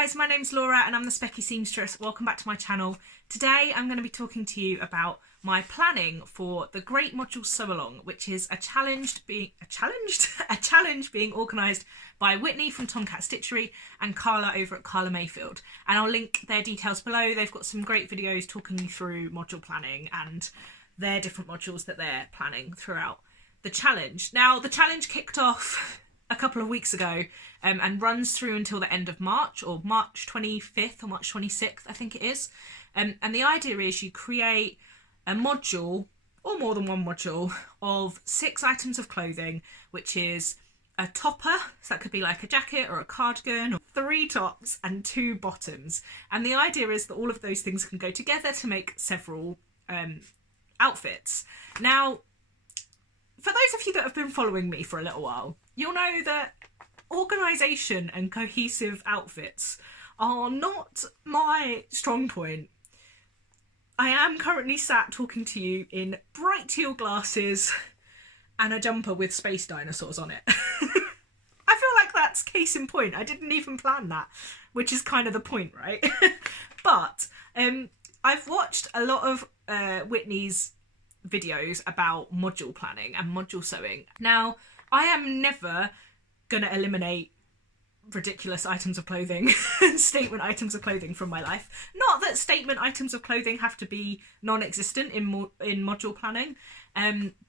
guys, my name's Laura and I'm the Specky Seamstress. Welcome back to my channel. Today I'm going to be talking to you about my planning for the Great Module Sewalong, which is a challenge being organised by Whitney from Tomcat Stitchery and Carla over at Carla Mayfield. And I'll link their details below. They've got some great videos talking you through module planning and their different modules that they're planning throughout the challenge. Now, the challenge kicked off a couple of weeks ago and runs through until the end of March, or March 25th or March 26th, I think it is. And the idea is you create a module, or more than one module, of 6 items of clothing, which is a topper, so that could be like a jacket or a cardigan, or 3 tops and 2 bottoms. And the idea is that all of those things can go together to make several outfits. Now, for those of you that have been following me for a little while, you'll know that organisation and cohesive outfits are not my strong point. I am currently sat talking to you in bright teal glasses and a jumper with space dinosaurs on it. I feel like that's case in point. I didn't even plan that, which is kind of the point, right? But I've watched a lot of Whitney's videos about module planning and module sewing. Now, I am never going to eliminate ridiculous items of clothing and statement items of clothing from my life. Not that statement items of clothing have to be non-existent in module planning,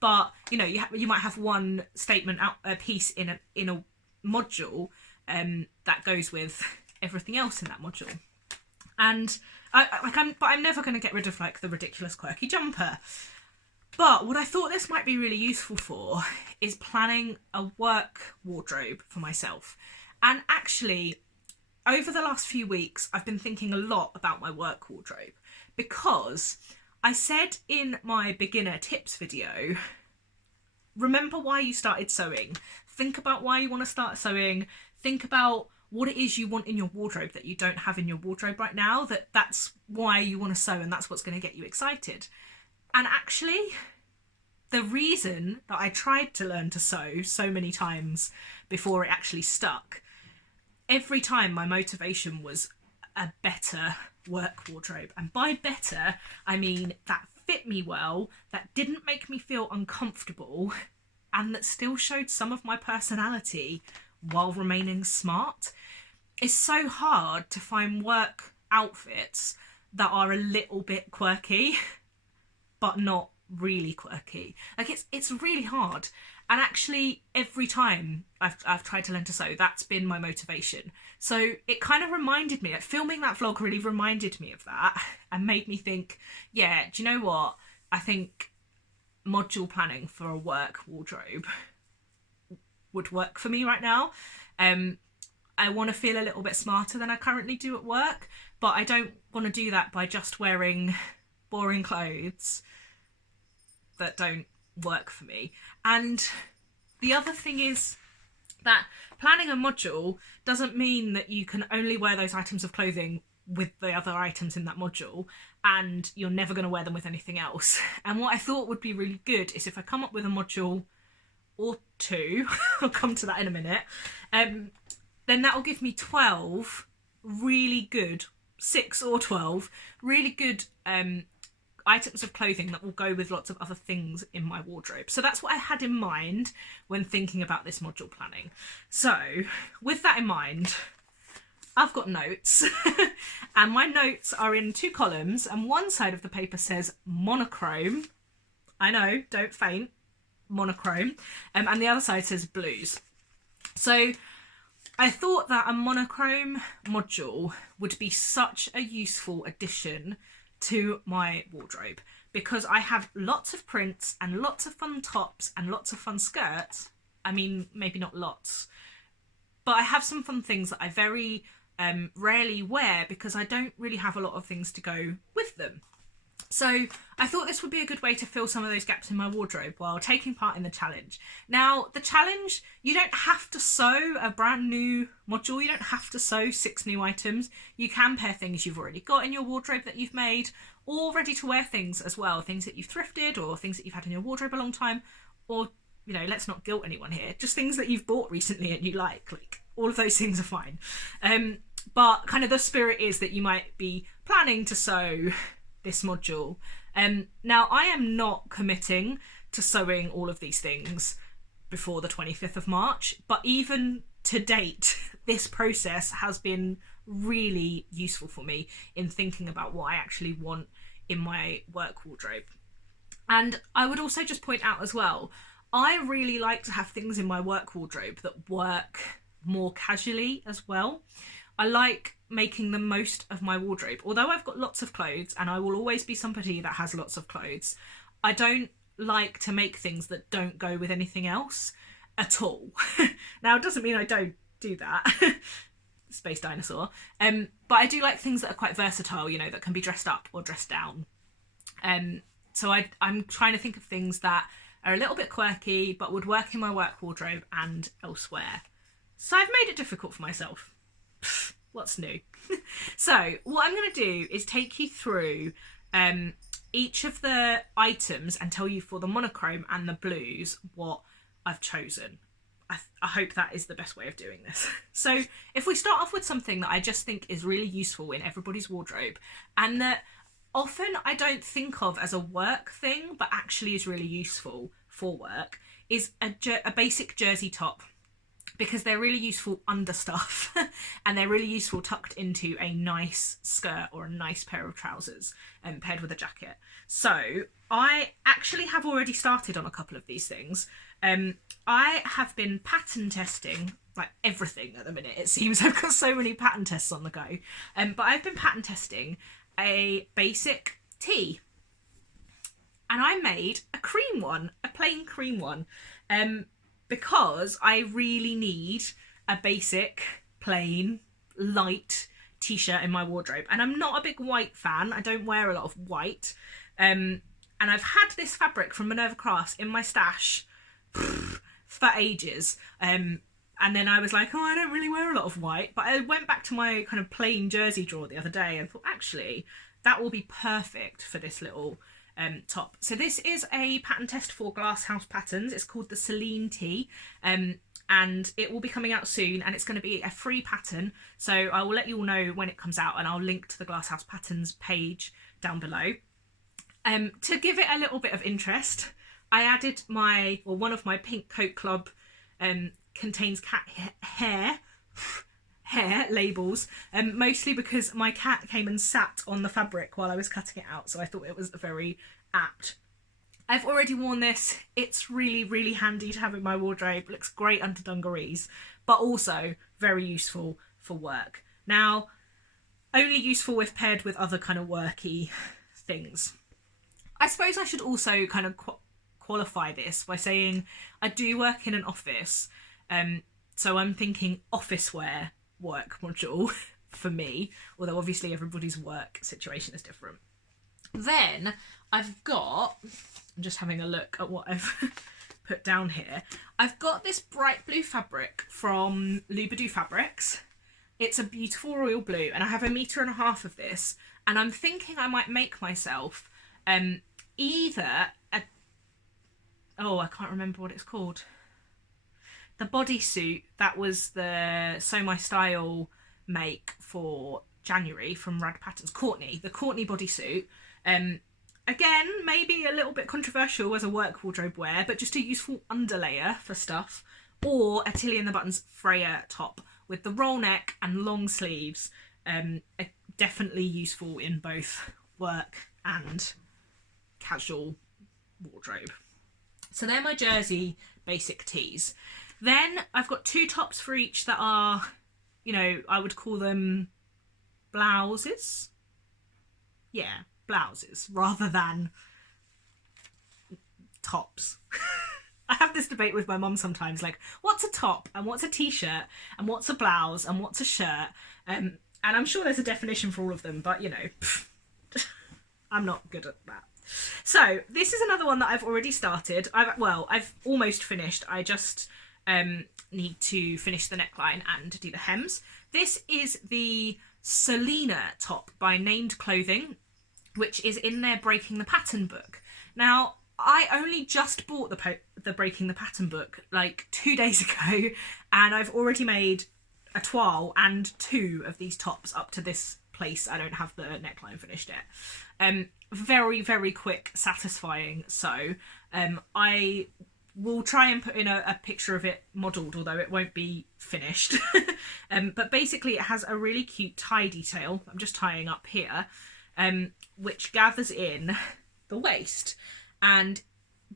but you know, you might have one statement piece in a module that goes with everything else in that module. And I'm never going to get rid of like the ridiculous quirky jumper. But what I thought this might be really useful for is planning a work wardrobe for myself. And actually, over the last few weeks, I've been thinking a lot about my work wardrobe, because I said in my beginner tips video, remember why you started sewing. Think about why you want to start sewing. Think about what it is you want in your wardrobe that you don't have in your wardrobe right now, that's why you want to sew and that's what's going to get you excited. And actually, the reason that I tried to learn to sew so many times before it actually stuck, every time my motivation was a better work wardrobe. And by better, I mean that fit me well, that didn't make me feel uncomfortable, and that still showed some of my personality while remaining smart. It's so hard to find work outfits that are a little bit quirky, but not really quirky. Like it's really hard. And actually, every time I've tried to learn to sew, that's been my motivation. So it kind of reminded me, like, filming that vlog really reminded me of that and made me think, yeah, do you know what? I think module planning for a work wardrobe would work for me right now. I want to feel a little bit smarter than I currently do at work, but I don't want to do that by just wearing boring clothes that don't work for me. And the other thing is that planning a module doesn't mean that you can only wear those items of clothing with the other items in that module and you're never going to wear them with anything else. And what I thought would be really good is if I come up with a module or 2, I'll come to that in a minute, then that will give me 12 really good, 6 or 12 really good items of clothing that will go with lots of other things in my wardrobe. So that's what I had in mind when thinking about this module planning. So with that in mind, I've got notes and my notes are in 2 columns, and one side of the paper says monochrome. I know, don't faint, monochrome. And the other side says blues. So I thought that a monochrome module would be such a useful addition to my wardrobe, because I have lots of prints and lots of fun tops and lots of fun skirts. I mean, maybe not lots, but I have some fun things that I very rarely wear because I don't really have a lot of things to go with them. So I thought this would be a good way to fill some of those gaps in my wardrobe while taking part in the challenge. Now, the challenge, you don't have to sew a brand new module. You don't have to sew 6 new items. You can pair things you've already got in your wardrobe that you've made, or ready to wear things as well, things that you've thrifted or things that you've had in your wardrobe a long time, or you know, let's not guilt anyone here. Just things that you've bought recently and you like all of those things are fine. But kind of the spirit is that you might be planning to sew this module. Now, I am not committing to sewing all of these things before the 25th of March, but even to date, this process has been really useful for me in thinking about what I actually want in my work wardrobe. And I would also just point out as well, I really like to have things in my work wardrobe that work more casually as well. I like making the most of my wardrobe. Although I've got lots of clothes and I will always be somebody that has lots of clothes, I don't like to make things that don't go with anything else at all. Now, it doesn't mean I don't do that. Space dinosaur. But I do like things that are quite versatile, you know, that can be dressed up or dressed down. So I'm trying to think of things that are a little bit quirky but would work in my work wardrobe and elsewhere. So I've made it difficult for myself. What's new? So what I'm going to do is take you through each of the items and tell you for the monochrome and the blues what I've chosen. I hope that is the best way of doing this. So if we start off with something that I just think is really useful in everybody's wardrobe, and that often I don't think of as a work thing but actually is really useful for work, is a basic jersey top, because they're really useful under stuff and they're really useful tucked into a nice skirt or a nice pair of trousers paired with a jacket. So I actually have already started on a couple of these things. I have been pattern testing like everything at the minute. It seems I've got so many pattern tests on the go. But I've been pattern testing a basic tee. And I made a cream one, a plain cream one. Because I really need a basic, plain, light t-shirt in my wardrobe. And I'm not a big white fan. I don't wear a lot of white. And I've had this fabric from Minerva Crafts in my stash for ages. And then I was like, oh, I don't really wear a lot of white. But I went back to my kind of plain jersey drawer the other day and thought, actually, that will be perfect for this little top. So this is a pattern test for Glasshouse Patterns. It's called the Celine Tee, and it will be coming out soon, and it's going to be a free pattern, so I will let you all know when it comes out, and I'll link to the Glasshouse Patterns page down below. To give it a little bit of interest, I added one of my Pink Coat Club contains cat hair labels, mostly because my cat came and sat on the fabric while I was cutting it out, so I thought it was very apt. I've already worn this. It's really, really handy to have in my wardrobe. Looks great under dungarees, but also very useful for work. Now, only useful if paired with other kind of worky things. I suppose I should also kind of qualify this by saying I do work in an office, so I'm thinking office wear work module for me, although obviously everybody's work situation is different. Then I'm just having a look at what I've put down here. I've got this bright blue fabric from Lubadoo Fabrics. It's a beautiful royal blue, and I have 1.5 meters of this, and I'm thinking I might make myself either I can't remember what it's called. The bodysuit that was the Sew My Style make for January from Rad Patterns, the Courtney bodysuit. Again, maybe a little bit controversial as a work wardrobe wear, but just a useful underlayer for stuff. Or a Tilly and the Buttons Freya top with the roll neck and long sleeves. Definitely useful in both work and casual wardrobe. So they're my jersey basic tees. Then I've got 2 tops for each that are, you know, I would call them blouses. Yeah, blouses rather than tops. I have this debate with my mum sometimes, like, what's a top and what's a t-shirt and what's a blouse and what's a shirt? And I'm sure there's a definition for all of them, but, you know, I'm not good at that. So this is another one that I've already started. I've almost finished. I just need to finish the neckline and do the hems. This is the Selena top by Named Clothing, which is in their Breaking the Pattern book. Now, I only just bought the Breaking the Pattern book like 2 days ago, and I've already made a toile and 2 of these tops up to this place. I don't have the neckline finished yet. Very, very quick, satisfying. So I will try and put in a picture of it modelled, although it won't be finished. But basically it has a really cute tie detail. I'm just tying up here, which gathers in the waist, and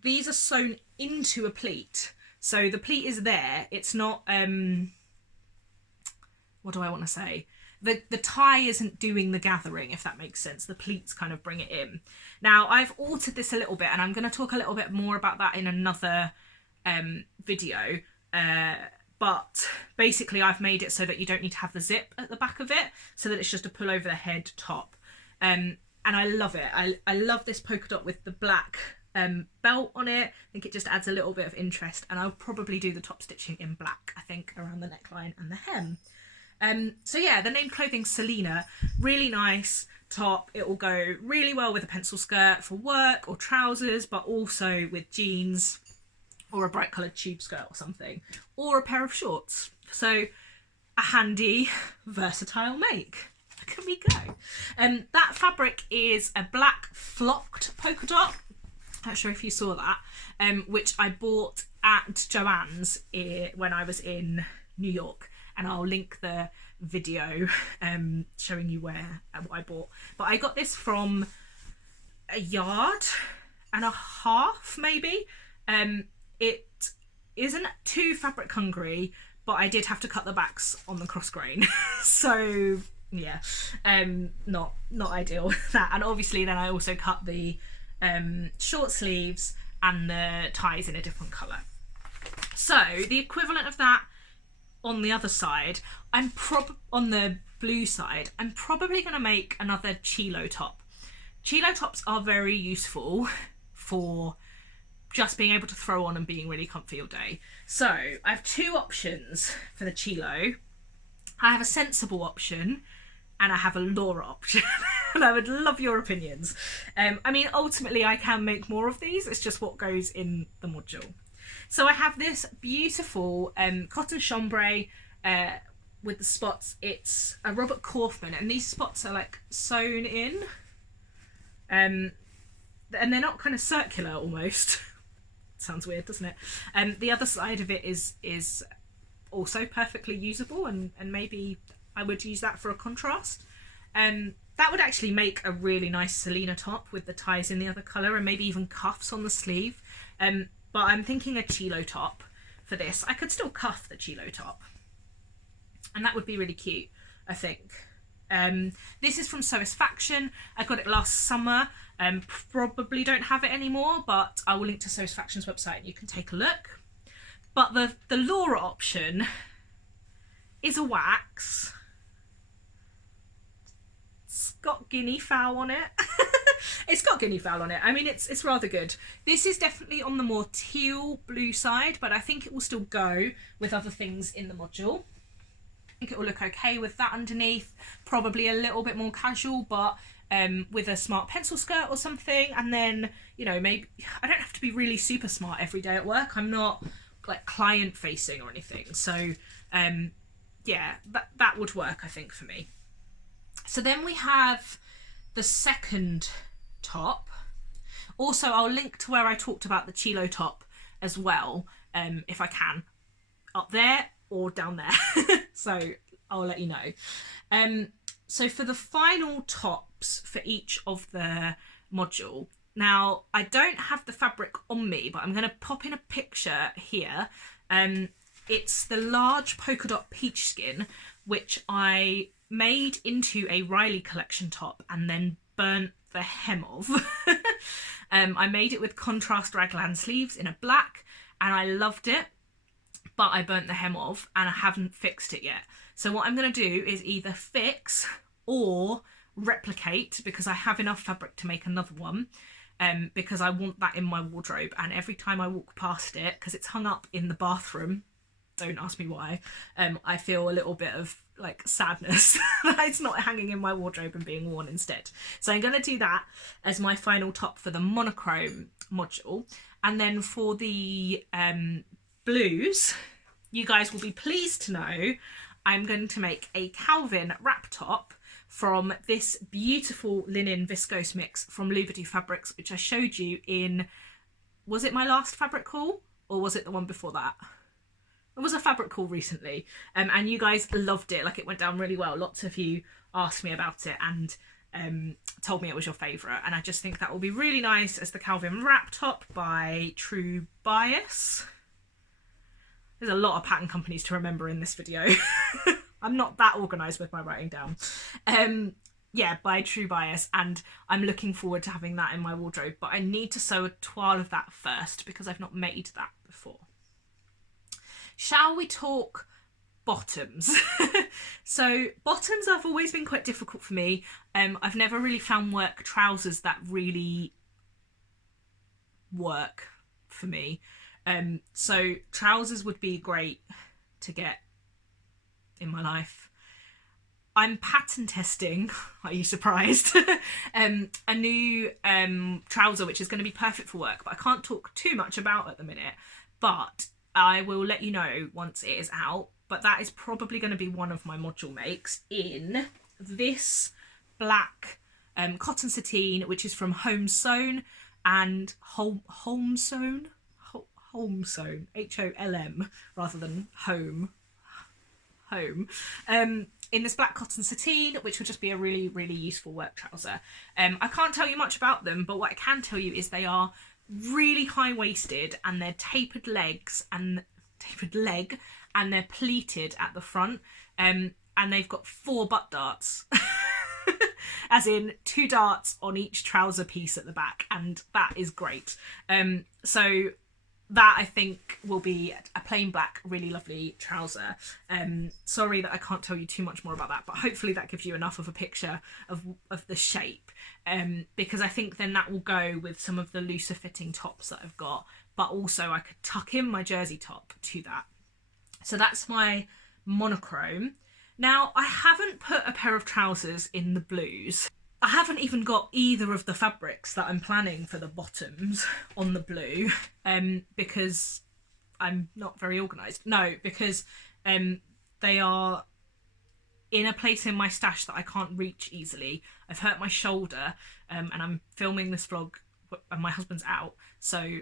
these are sewn into a pleat. So the pleat is there. It's not, what do I want to say? The tie isn't doing the gathering, if that makes sense. The pleats kind of bring it in. Now, I've altered this a little bit, and I'm going to talk a little bit more about that in another video. But basically, I've made it so that you don't need to have the zip at the back of it, so that it's just a pull over the head top. And I love it. I love this polka dot with the black belt on it. I think it just adds a little bit of interest, and I'll probably do the top stitching in black, I think, around the neckline and the hem. So yeah, the name clothing Selena, really nice top. It will go really well with a pencil skirt for work or trousers, but also with jeans or a bright coloured tube skirt or something, or a pair of shorts. So a handy, versatile make. Look at me go. That fabric is a black flocked polka dot. Not sure if you saw that, which I bought at Joann's when I was in New York. And I'll link the video showing you what I bought. But I got this from a yard and a half, maybe. It isn't too fabric hungry, but I did have to cut the backs on the cross grain. So yeah, not ideal with that. And obviously then I also cut the short sleeves and the ties in a different colour. So the equivalent of that on the other side, on the blue side, I'm probably going to make another chilo top. Chilo tops are very useful for just being able to throw on and being really comfy all day. So I have 2 options for the chilo. I have a sensible option and I have a Laura option. And I would love your opinions. I mean, ultimately I can make more of these. It's just what goes in the module. So I have this beautiful cotton chambray with the spots. It's a Robert Kaufman, and these spots are like sewn in, and they're not kind of circular almost. Sounds weird, doesn't it? The other side of it is also perfectly usable, and maybe I would use that for a contrast. That would actually make a really nice Selena top with the ties in the other colour, and maybe even cuffs on the sleeve. But I'm thinking a chilo top for this. I could still cuff the chilo top, and that would be really cute, I think. This is from Sewisfaction. I got it last summer. Probably don't have it anymore, but I will link to Sewisfaction's website and you can take a look. But the Laura option is a wax. It's got guinea fowl on it. It's got guinea fowl on it. I mean, it's rather good. This is definitely on the more teal blue side, but I think it will still go with other things in the module. I think it will look okay with that underneath. Probably a little bit more casual, but with a smart pencil skirt or something. And then, you know, maybe I don't have to be really super smart every day at work. I'm not like client facing or anything. So yeah, that would work, I think, for me. So then we have the second top. Also, I'll link to where I talked about the chilo top as well, if I can, up there or down there. So I'll let you know. So for the final tops for each of the module, now I don't have the fabric on me, but I'm going to pop in a picture here. It's the large polka dot peach skin, which I made into a Riley collection top and then burnt the hem of. I made it with contrast raglan sleeves in a black, and I loved it, but I burnt the hem off and I haven't fixed it yet. So what I'm going to do is either fix or replicate, because I have enough fabric to make another one, because I want that in my wardrobe. And every time I walk past it, because it's hung up in the bathroom, don't ask me why, I feel a little bit of like sadness that it's not hanging in my wardrobe and being worn instead. So I'm going to do that as my final top for the monochrome module. And then for the blues, you guys will be pleased to know I'm going to make a Calvin wrap top from this beautiful linen viscose mix from Louboutin Fabrics, which I showed you in, was it my last fabric haul or was it the one before that? It was a fabric haul recently, and you guys loved it. Like, it went down really well. Lots of you asked me about it and told me it was your favourite, and I just think that will be really nice as the Calvin wrap top by True Bias. There's a lot of pattern companies to remember in this video. I'm not that organised with my writing down. Yeah, by True Bias, and I'm looking forward to having that in my wardrobe, but I need to sew a toile of that first because I've not made that before. Shall we talk bottoms? So bottoms have always been quite difficult for me. I've never really found work trousers that really work for me. So trousers would be great to get in my life. I'm pattern testing, are you surprised? A new trouser which is going to be perfect for work, but I can't talk too much about at the minute, but I will let you know once it is out. But that is probably going to be one of my module makes in this black cotton sateen, which is from Home Sewn and Holm Sewn, Holm, rather than home. In this black cotton sateen, which will just be a really, really useful work trouser. I can't tell you much about them, but what I can tell you is they are really high-waisted and they're tapered leg and they're pleated at the front, and they've got 4 butt darts. As in 2 darts on each trouser piece at the back, and that is great. So that I think will be a plain black, really lovely trouser. Sorry that I can't tell you too much more about that, but hopefully that gives you enough of a picture of the shape, because I think then that will go with some of the looser fitting tops that I've got, but also I could tuck in my jersey top to that. So that's my monochrome. Now, I haven't put a pair of trousers in the blues. I haven't even got either of the fabrics that I'm planning for the bottoms on the blue, because I'm not very organised. No, because they are in a place in my stash that I can't reach easily. I've hurt my shoulder, and I'm filming this vlog and my husband's out, so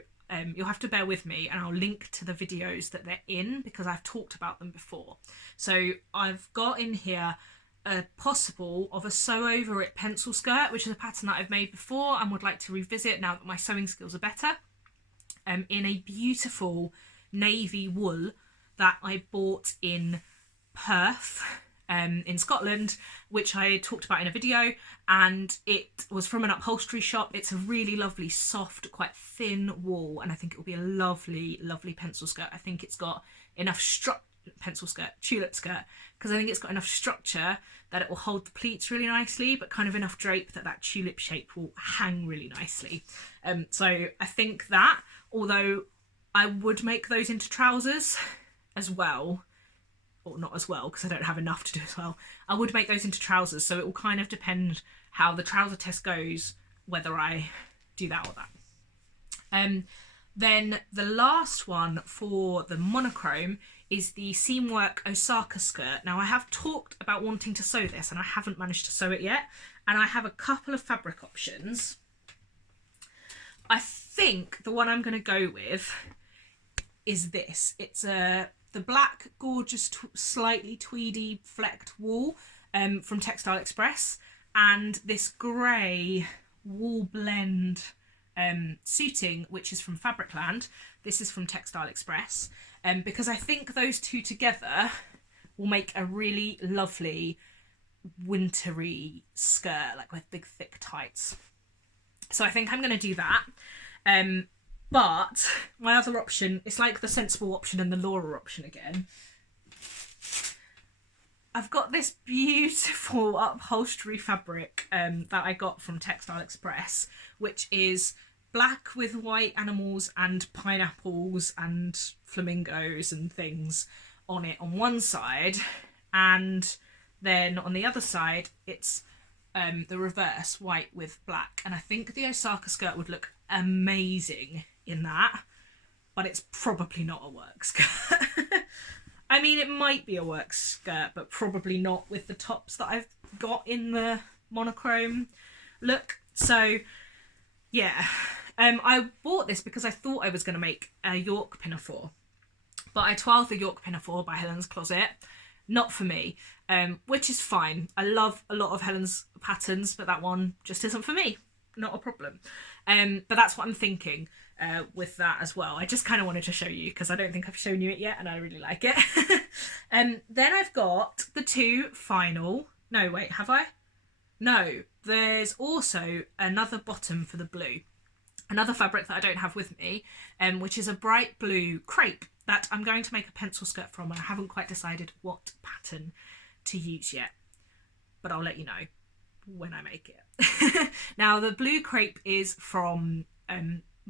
you'll have to bear with me, and I'll link to the videos that they're in because I've talked about them before. So I've got in here a possible of a sew over it pencil skirt, which is a pattern that I've made before and would like to revisit now that my sewing skills are better, in a beautiful navy wool that I bought in Perth, in Scotland, which I talked about in a video, and it was from an upholstery shop. It's a really lovely, soft, quite thin wool, and I think it will be a lovely, lovely pencil skirt. I think it's got enough tulip skirt, because I think it's got enough structure that it will hold the pleats really nicely, but kind of enough drape that that tulip shape will hang really nicely. So I think that, although I would make those into trousers as well, or not as well because I don't have enough to do as well, I would make those into trousers, so it will kind of depend how the trouser test goes whether I do that or that. Then the last one for the monochrome is the Seamwork Osaka skirt. Now, I have talked about wanting to sew this and I haven't managed to sew it yet, and I have a couple of fabric options. I think the one I'm going to go with is this. It's the black, gorgeous, slightly tweedy flecked wool from Textile Express, and this grey wool blend suiting, which is from Fabricland. This is from Textile Express, because I think those two together will make a really lovely wintry skirt, like with big thick tights. So I think I'm going to do that. But my other option, it's like the Sensible option and the Laura option again. I've got this beautiful upholstery fabric that I got from Textile Express, which is black with white animals and pineapples and flamingos and things on it on one side, and then on the other side it's the reverse, white with black. And I think the Osaka skirt would look amazing in that, but it's probably not a work skirt. I mean, it might be a work skirt, but probably not with the tops that I've got in the monochrome look. So yeah, I bought this because I thought I was going to make a York pinafore, but I twirled the York pinafore by Helen's Closet. Not for me, which is fine. I love a lot of Helen's patterns, but that one just isn't for me. Not a problem. But that's what I'm thinking with that as well. I just kind of wanted to show you because I don't think I've shown you it yet and I really like it. Then I've got the two final... No, wait, have I? No, there's also another bottom for the blue. Another fabric that I don't have with me, which is a bright blue crepe that I'm going to make a pencil skirt from, and I haven't quite decided what pattern to use yet, but I'll let you know when I make it. Now, the blue crepe is from,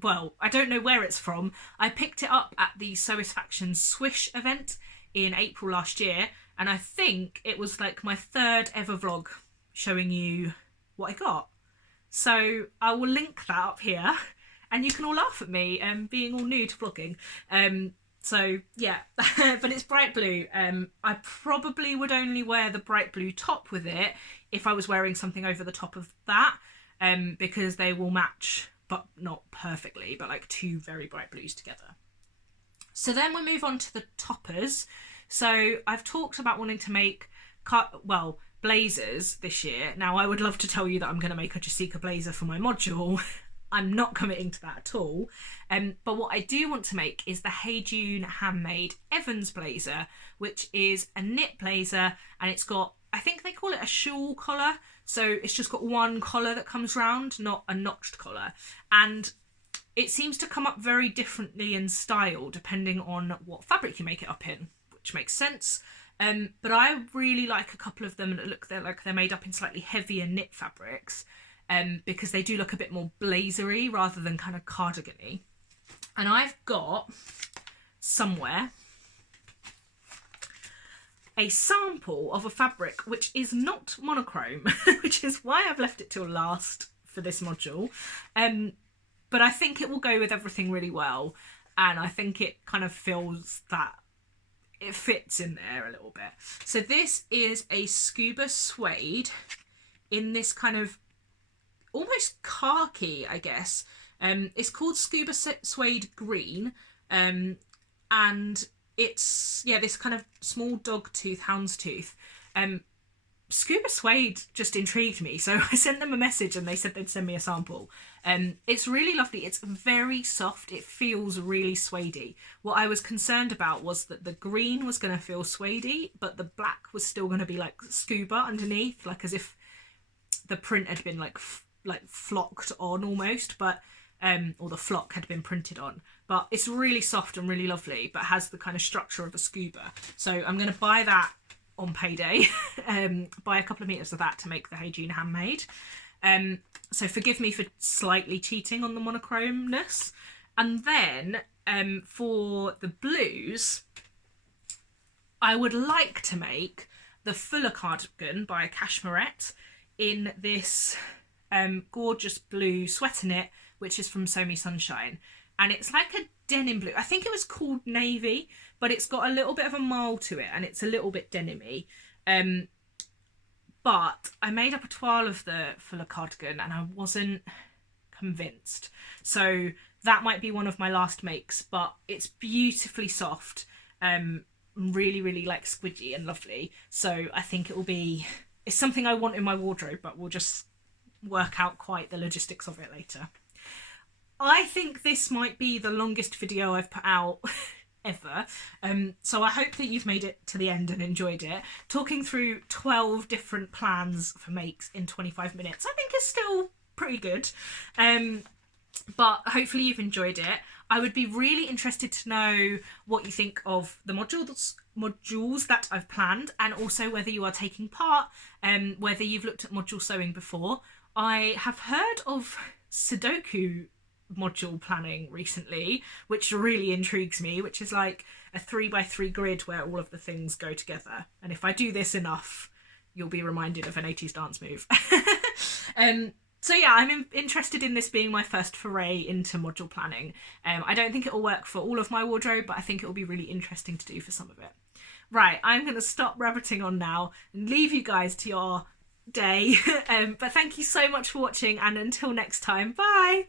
well, I don't know where it's from. I picked it up at the Sewisfaction Swish event in April last year, and I think it was like my third ever vlog showing you what I got. So I will link that up here, and you can all laugh at me being all new to vlogging. So yeah, but it's bright blue. I probably would only wear the bright blue top with it if I was wearing something over the top of that, because they will match, but not perfectly, but like two very bright blues together. So then we move on to the toppers. So I've talked about wanting to make, well, blazers this year. Now I would love to tell you that I'm going to make a Jessica blazer for my module. I'm not committing to that at all. But what I do want to make is the Hey June handmade Evans blazer, which is a knit blazer, and it's got, I think they call it a shawl collar. So it's just got one collar that comes round, not a notched collar. And it seems to come up very differently in style depending on what fabric you make it up in, which makes sense. But I really like a couple of them that look like they're made up in slightly heavier knit fabrics. Because they do look a bit more blazery rather than kind of cardigan-y. And I've got somewhere a sample of a fabric which is not monochrome, which is why I've left it till last for this module. But I think it will go with everything really well, and I think it kind of feels that it fits in there a little bit. So this is a scuba suede in this kind of almost khaki, I guess. It's called Scuba Suede Green, and it's, yeah, this kind of small dog tooth, houndstooth. Scuba Suede just intrigued me, so I sent them a message and they said they'd send me a sample. It's really lovely. It's very soft. It feels really suedey. What I was concerned about was that the green was going to feel suedey, but the black was still going to be like scuba underneath, like as if the print had been like flocked on almost, but or the flock had been printed on. But it's really soft and really lovely, but has the kind of structure of a scuba. So I'm going to buy that on payday, buy a couple of meters of that to make the Hey June handmade. So forgive me for slightly cheating on the monochromeness. And then for the blues, I would like to make the Fuller cardigan by Cashmerette in this gorgeous blue sweater knit, which is from Sew Me Sunshine. And it's like a denim blue. I think it was called navy, but it's got a little bit of a marl to it and it's a little bit denim-y. But I made up a toile of the Fuller cardigan and I wasn't convinced. So that might be one of my last makes, but it's beautifully soft, really, really like squidgy and lovely. So I think it will be, it's something I want in my wardrobe, but we'll just work out quite the logistics of it later. I think this might be the longest video I've put out ever, so I hope that you've made it to the end and enjoyed it. Talking through 12 different plans for makes in 25 minutes I think is still pretty good, but hopefully you've enjoyed it. I would be really interested to know what you think of the modules that I've planned, and also whether you are taking part, whether you've looked at module sewing before. I have heard of Sudoku module planning recently, which really intrigues me, which is like a 3x3 grid where all of the things go together. And if I do this enough, you'll be reminded of an 80s dance move. So yeah, I'm interested in this being my first foray into module planning. I don't think it will work for all of my wardrobe, but I think it will be really interesting to do for some of it. Right, I'm going to stop rabbiting on now and leave you guys to your day. But thank you so much for watching, and until next time, bye!